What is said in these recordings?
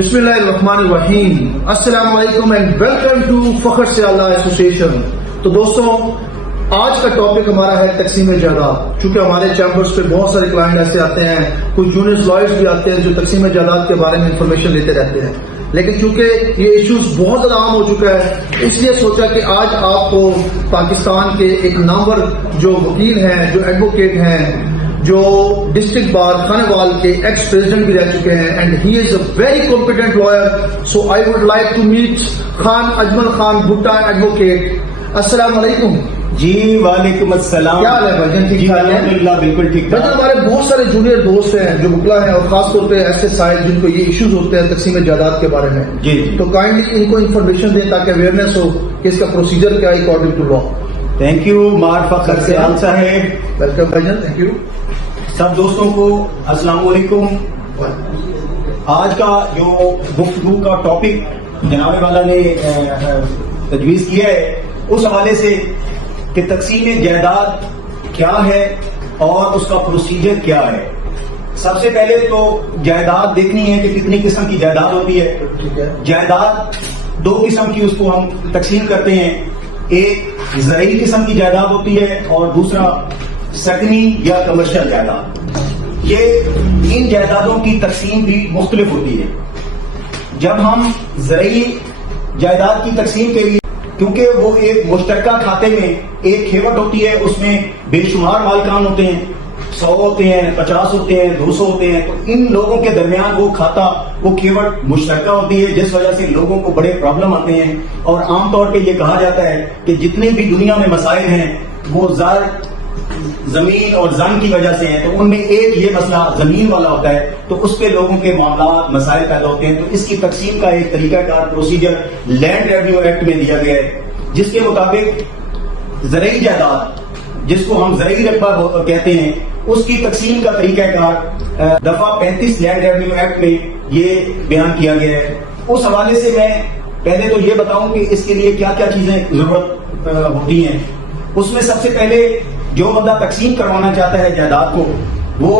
बिस्मिल्लाहिर्रहमानिर्रहीम। अस्सलाम वालेकुम एंड वेलकम टू फखर से अल्लाह एसोसिएशन। तो दोस्तों, आज का टॉपिक हमारा है तकसीम जायदाद। चूंकि हमारे चैम्बर्स पे बहुत सारे क्लाइंट ऐसे आते हैं, कुछ जूनियर लॉयर्स भी आते हैं जो तकसीम जायदाद के बारे में इंफॉर्मेशन लेते रहते हैं, लेकिन चूंकि ये इश्यूज बहुत ज्यादा आम हो चुका है, इसलिए सोचा कि आज आपको पाकिस्तान के एक नामवर जो वकील हैं, जो एडवोकेट हैं, जो डिस्ट्रिक्ट बार खानेवाल के एक्स प्रेसिडेंट भी रह चुके हैं, and he is a very competent lawyer, so I would like to meet Khan Ajmal Khan Bhutta, advocate. अस्सलाम वालेकुम। जी वालेकुम अस्सलाम। क्या हाल है भाईजान? ठीक ठाक है? अल्हम्दुलिल्लाह बिल्कुल ठीक ठाक। हमारे बहुत सारे जूनियर दोस्त हैं जो मुकला हैं, और खासतौर पे ऐसे साइड जिनको ये इश्यूज होते हैं तकसीम जायदाद के बारे में। जी तो काइंडली इनको इन्फॉर्मेशन दें ताकि अवेयरनेस हो कि इसका प्रोसीजर क्या है according to law. Thank you मार फखर सयाल साहेब। वेलकम भाईजान, थैंक यू। सब दोस्तों को अस्सलाम वालेकुम। आज का जो गुफ्तगू का टॉपिक जनाब वाला ने तजवीज किया है, उस हवाले से कि तकसीम जायदाद क्या है और उसका प्रोसीजर क्या है। सबसे पहले तो जायदाद देखनी है कि कितनी किस्म की जायदाद होती है। ठीक है। जायदाद दो किस्म की उसको हम तकसीम करते हैं। एक ज़रूरी किस्म की जायदाद होती है और दूसरा सकनी या कमर्शियल जायदाद। ये इन जायदादों की तकसीम भी मुख्तलिफ होती है। जब हम ज़रूरी जायदाद की तकसीम के लिए, क्योंकि वो एक मुश्तरका खाते में एक खेवट होती है, उसमें बेशुमार मालिकान होते हैं, 100 होते हैं, 50 होते हैं, 200 होते हैं, तो इन लोगों के दरमियान वो खाता, वो खेवट मुश्तरका होती है, जिस वजह से लोगों को बड़े प्रॉब्लम आते हैं। और आमतौर पर यह कहा जाता है कि जितने भी दुनिया में मसाइल हैं वो जमीन और जन की वजह से है। तो उनमें एक ये मसला जमीन वाला होता है, तो उस पे लोगों के मामला मसाइल पैदा होते हैं। तो इसकी तकसीम का एक तरीकाकार प्रोसीजर लैंड रेवेन्यू एक्ट में दिया गया है, जिसके मुताबिक ज़रूरी जायदाद, जिसको हम ज़रूरी रकबा कहते हैं, उसकी तकसीम का तरीकाकार दफा 35 लैंड रेवेन्यू एक्ट में ये बयान किया गया है। उस हवाले से मैं पहले तो ये बताऊं कि इसके लिए क्या क्या चीजें जरूरत होती हैं। उसमें सबसे पहले जो बंदा तकसीम करवाना चाहता है जायदाद को, वो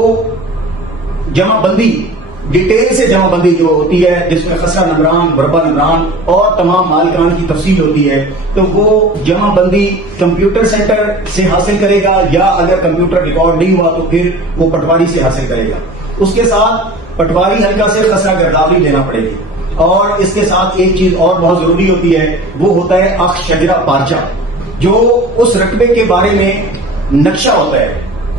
जमाबंदी, डिटेल से जमाबंदी जो होती है, जिसमें खसरा नंबरान, बरबा नंबरान और तमाम मालिकान की तफसील होती है, तो वो जमाबंदी कंप्यूटर सेंटर से हासिल करेगा, या अगर कंप्यूटर रिकॉर्ड नहीं हुआ तो फिर वो पटवारी से हासिल करेगा। उसके साथ पटवारी हल्का से खसरा गिरदावरी लेना पड़ेगी। और इसके साथ एक चीज और बहुत जरूरी होती है, वो होता है अख शजरा पार्चा, जो उस रकबे के बारे में नक्शा होता है,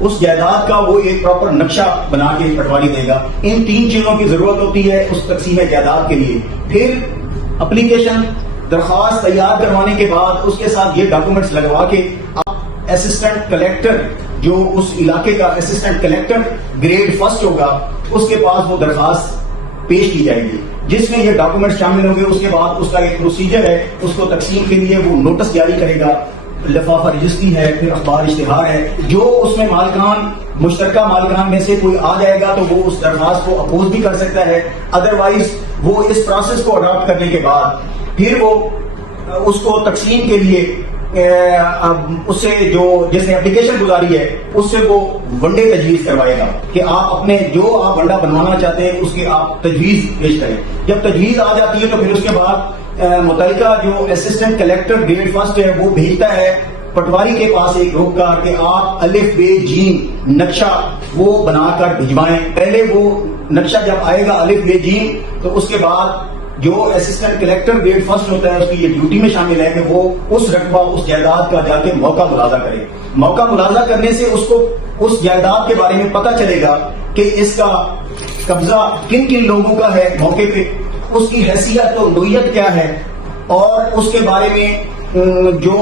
उस जायदाद का वो एक प्रॉपर नक्शा बना के पटवारी देगा। इन 3 चीजों की जरूरत होती है उस तकसीम जायदाद के लिए। फिर एप्लीकेशन दरखास्त तैयार करवाने के बाद उसके साथ ये डॉक्यूमेंट्स लगवा के आप असिस्टेंट कलेक्टर, जो उस इलाके का असिस्टेंट कलेक्टर ग्रेड 1 होगा, उसके पास वो दरखास्त पेश की जाएगी, जिसमें ये डॉक्यूमेंट शामिल होंगे। उसके बाद उसका एक प्रोसीजर है, उसको तकसीम के लिए वो नोटिस जारी करेगा, लिफाफा रजिस्ट्री है, फिर अखबार इश्तिहार है। जो उसमें मालिकान, मुश्तरका मालिकान में से कोई आ जाएगा तो वो उस दरखास्त को अपोज भी कर सकता है। अदरवाइज वो इस प्रोसेस को अडॉप्ट करने के बाद फिर वो उसको तकसीम के लिए उससे जो जिसने एप्लीकेशन गुजारी है उससे वो वनडे तजवीज करवाएगा कि आप अपने जो आप वंडा बनवाना चाहते हैं उसकी आप तजवीज पेश करें। जब तजवीज आ जाती है तो फिर उसके बाद मुतल्लिका जो असिस्टेंट कलेक्टर ग्रेड 1 है वो भेजता है पटवारी के पास एक रोककर कि आप अलिफ बे जीम नक्शा वो बनाकर भिजवाएं। पहले वो नक्शा जब आएगा अलिफ बे जीम, तो उसके बाद जो असिस्टेंट कलेक्टर ग्रेड 1 होता है उसकी ये ड्यूटी में शामिल है कि वो उस रकबा, उस जायदाद का जाके मौका मुलाजा करे। मौका मुलाजा करने से उसको उस जायदाद के बारे में पता चलेगा कि इसका कब्जा किन किन लोगों का है मौके पे, उसकी हैसियत और नोयत क्या है, और उसके बारे में जो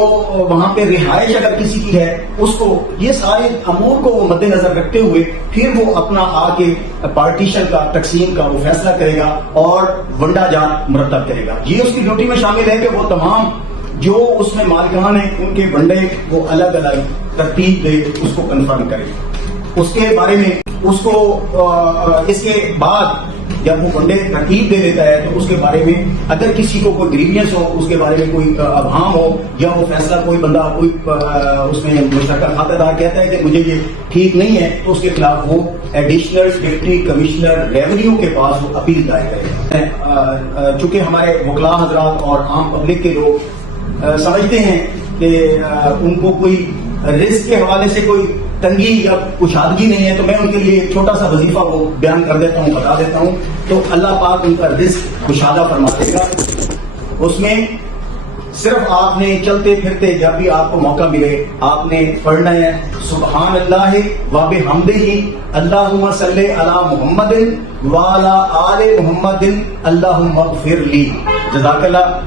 वहां पे रिहाइश अगर किसी की है उसको, ये सारे अमूर को मद्देनजर रखते हुए फिर वो अपना आके पार्टीशन का, तकसीम का वो फैसला करेगा और वंडा जात मुरतब करेगा। ये उसकी ड्यूटी में शामिल है कि वो तमाम जो उसमें मालिकान है उनके वंडे वो अलग अलग तरतीब दे, उसको कंफर्म करे। उसके बारे में उसको इसके बाद جب وہ بندے ترتیب دے دیتا ہے تو اس کے بارے میں اگر کسی کو کوئی گریوینس ہو، اس کے بارے میں کوئی ابہام ہو، یا وہ فیصلہ کوئی بندہ کوئی اس میں مشترکہ کھاتہ دار کہتا ہے کہ مجھے یہ ٹھیک نہیں ہے، تو اس کے خلاف وہ ایڈیشنل ڈپٹی کمشنر ریونیو کے پاس وہ اپیل دائر کرے. چونکہ ہمارے وکلاء حضرات اور عام پبلک کے لوگ سمجھتے ہیں کہ ان کو کوئی رزق کے حوالے سے کوئی تنگی یا کشادگی نہیں ہے، تو میں ان کے لیے ایک چھوٹا سا وظیفہ وہ بیان کر دیتا ہوں، بتا دیتا ہوں. تو اللہ پاک ان کا رزق کشادہ فرما دے گا. اس میں صرف آپ نے چلتے پھرتے جب بھی آپ کو موقع ملے آپ نے پڑھنا ہے سبحان اللہ و بحمدہ اللہم صلی علی محمد وعلی آل محمد اللہم اغفر لی. جزاک اللہ.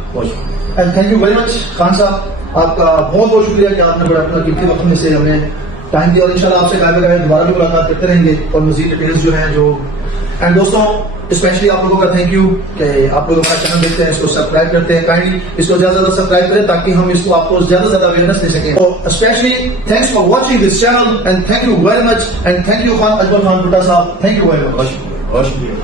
And thank you very much Khan صاحب، آپ کا بہت بہت شکریہ کہ آپ نے بڑا اپنا قیمتی وقت میں سے ہمیں ٹائم دیا، اور انشاءاللہ آپ سے قائم دوبارہ بھی ملاقات کرتے رہیں گے اور مزید ڈیٹیلز جو ہیں جو. اینڈ دوستوں اسپیشلی آپ لوگوں کا تھینک یو کہ آپ لوگ ہمارا چینل دیکھتے ہیں، اس کو سبسکرائب کرتے ہیں. کائنڈلی اس کو زیادہ سے زیادہ سبسکرائب کریں تاکہ ہم اس کو آپ کو زیادہ سے زیادہ اویئرنس دے سکیں. اور especially thanks for watching this channel and thank you very much. And thank you Khan Ajmal Khan Bhatta صاحب، تھینک یو ویری مچ. بہت شکریہ.